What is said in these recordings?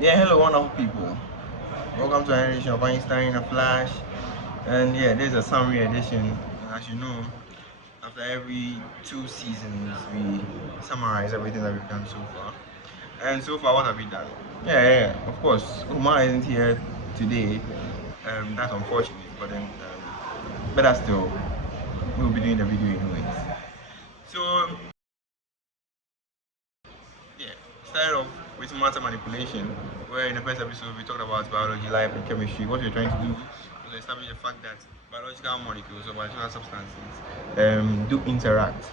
Yeah, hello, wonderful people. Welcome to an edition of Einstein a Flash. And yeah, this is a summary edition. And as you know, after every 2 seasons, we summarize everything that we've done so far. And so far, what have we done? Yeah. Of course, Umar isn't here today. That's unfortunate, but then, better still, we'll be doing the video anyways. So, yeah, started off with matter manipulation, where in the first episode we talked about biology, life, and chemistry. What we're trying to do was establish the fact that biological molecules or biological substances do interact.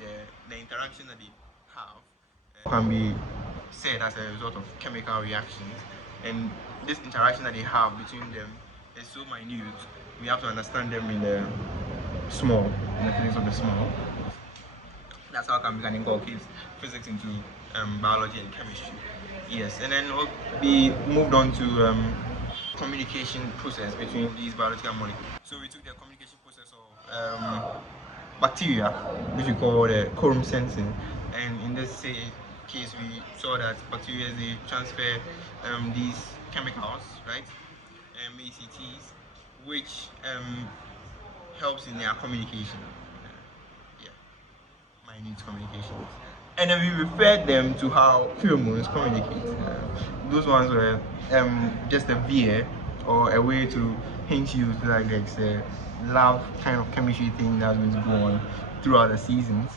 Yeah, the interaction that they have can be said as a result of chemical reactions, and this interaction that they have between them is so minute. We have to understand them in the small, in the physics of the small. That's how we can inculcate physics into biology and chemistry. Yes, and then we moved on to communication process between these biological molecules. So we took the communication process of bacteria, which we call the quorum sensing, and in this case we saw that bacteria they transfer these chemicals, right, ACTs, which helps in their communication. Yeah, minute communications. And then we referred them to how pheromones communicate. Those ones were just a veer or a way to hint you to like there's a love kind of chemistry thing that's going to go on throughout the seasons.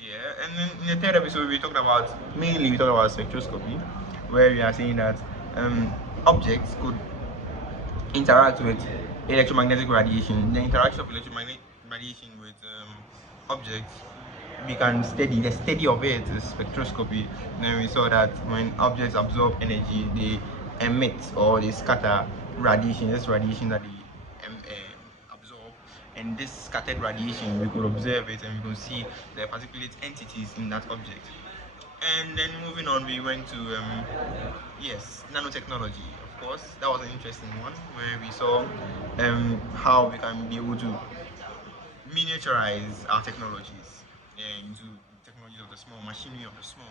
Yeah, and then in the third episode we talked about spectroscopy, where we are saying that objects could interact with electromagnetic radiation. The interaction of electromagnetic radiation with objects, we can study the study of it is spectroscopy. Then we saw that when objects absorb energy, they emit or they scatter radiation. This radiation that they absorb, and this scattered radiation, we could observe it and we could see the particulate entities in that object. And then moving on, we went to yes, nanotechnology. Of course, that was an interesting one where we saw how we can be able to miniaturize our technologies into technologies of the small, machinery of the small,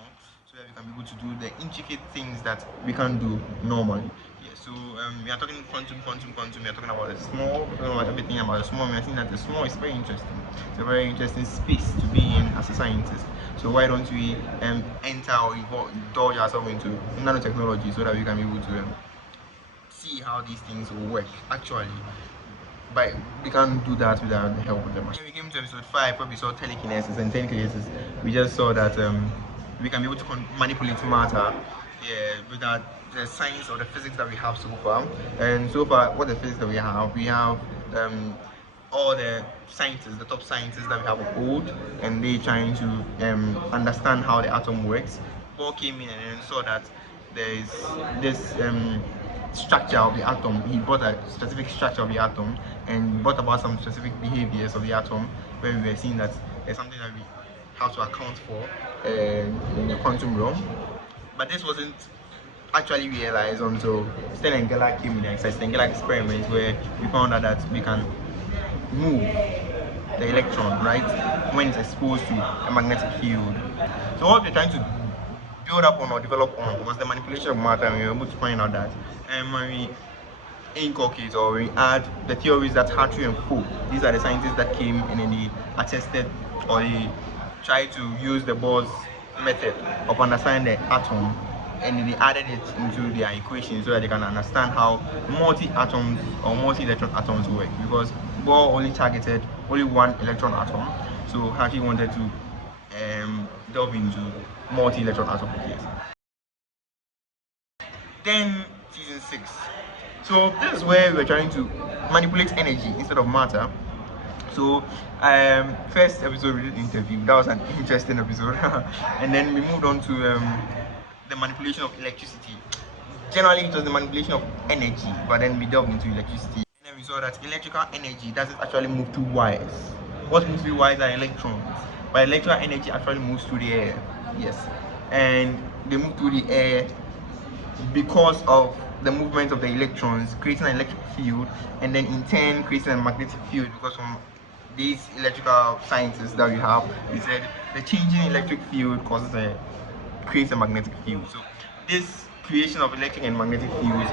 so that we can be able to do the intricate things that we can't do normally. Yeah, so we are talking quantum. We are talking about the small, we're talking about everything about the small. And I think that the small is very interesting. It's a very interesting space to be in as a scientist. So why don't we enter or indulge ourselves into nanotechnology so that we can be able to see how these things will work actually, but we can't do that without the help of the machine. When we came to episode 5, where we saw telekinesis and telekinesis, we just saw that we can be able to manipulate matter, yeah, without the science or the physics that we have so far. And so far, what the physics that we have all the scientists, the top scientists that we have of old, and they trying to understand how the atom works. Bohr came in and then saw that there is this structure of the atom. He brought a specific structure of the atom and brought about some specific behaviors of the atom, where we were seeing that there's something that we have to account for in the quantum realm. But this wasn't actually realized until Stern and Geller came in the Stern-Geller experiment, where we found out that we can move the electron, right, when it's exposed to a magnetic field. So what we're trying to build up on or develop on was the manipulation of matter, and we were able to find out that when we inculcate or we add the theories that Hartree and Fock, these are the scientists that came and then they attested or they tried to use the Bohr's method of understanding the atom, and then they added it into their equation so that they can understand how multi-atoms or multi-electron atoms work, because Bohr only targeted only one electron atom, so Hartree wanted to delve into multi-electron atom case. Then season 6. So this is where we're trying to manipulate energy instead of matter. So first episode we did interview. That was an interesting episode. And then we moved on to the manipulation of electricity. Generally it was the manipulation of energy, but then we delved into electricity. And then we saw that electrical energy doesn't actually move through wires. What moves through wires are electrons, but electrical energy actually moves through the air. Yes, and they move through the air because of the movement of the electrons, creating an electric field, and then in turn creating a magnetic field, because from these electrical scientists that we have, we said the changing electric field creates a magnetic field. So this creation of electric and magnetic fields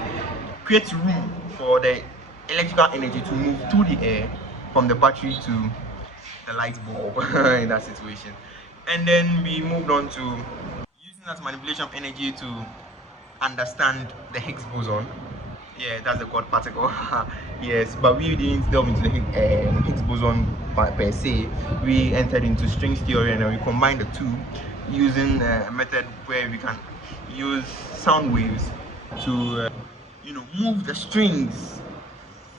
creates room for the electrical energy to move through the air from the battery to the light bulb in that situation. And then we moved on to using that manipulation of energy to understand the Higgs boson. Yeah, that's the God particle. Yes, but we didn't delve into the Higgs boson per se. We entered into strings theory and then we combined the two using a method where we can use sound waves to, move the strings.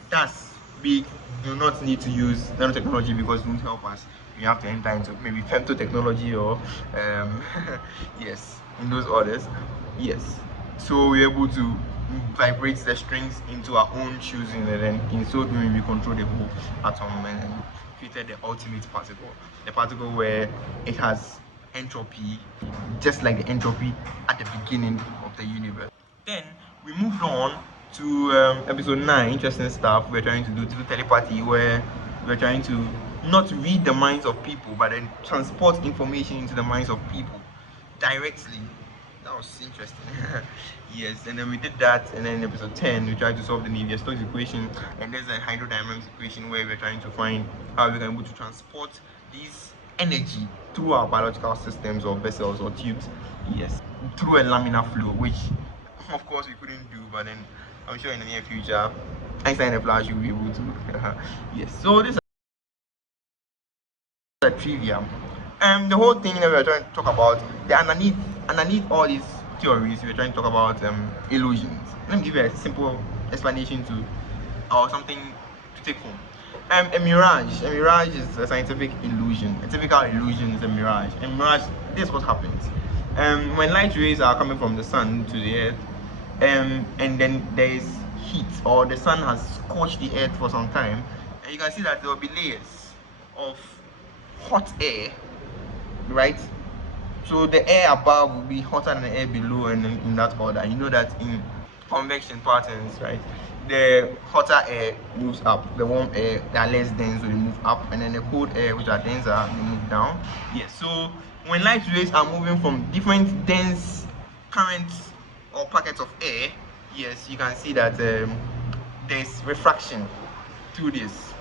Thus, we do not need to use nanotechnology because it won't help us. We have to enter into maybe femtotechnology or yes, in those orders. Yes. So we're able to vibrate the strings into our own choosing, and then in so doing we control the whole atom and created the ultimate particle. The particle where it has entropy, just like the entropy at the beginning of the universe. Then we moved on to episode 9, interesting stuff. We're trying to do telepathy, where we're trying to not read the minds of people, but then transport information into the minds of people directly. That was interesting. Yes, and then we did that, and then in episode 10 we tried to solve the Navier-Stokes equation, and there's a hydrodynamics equation where we're trying to find how we can be able to transport this energy through our biological systems or vessels or tubes. Yes, through a laminar flow, which of course we couldn't do, but then I'm sure in the near future Einstein and Flash will be able to. Yes, so this is a trivia. The whole thing that we're trying to talk about, the underneath all these theories, we're trying to talk about illusions. Let me give you a simple explanation to or something to take home. A mirage is a scientific illusion. A typical illusion is a mirage. A mirage, this is what happens. When light rays are coming from the sun to the earth, and then there is heat, or the sun has scorched the earth for some time, and you can see that there will be layers of hot air, right? So the air above will be hotter than the air below, and in that order. You know that in convection patterns, right? The hotter air moves up, the warm air that are less dense, so they move up, and then the cold air, which are denser, they move down. Yes. So when light rays are moving from different dense currents or packets of air, yes, you can see that there's refraction through this.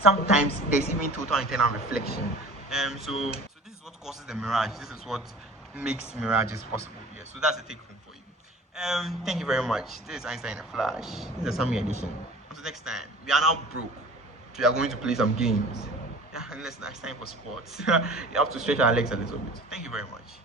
Sometimes there's even total internal reflection. So this is what causes the mirage. This is what makes mirages possible. Yeah. So that's a take home for you. Thank you very much. This is Einstein in a Flash. This is a Sammy edition. Until next time, we are now broke. So we are going to play some games. Yeah, and it's time for sports. You have to stretch our legs a little bit. Thank you very much.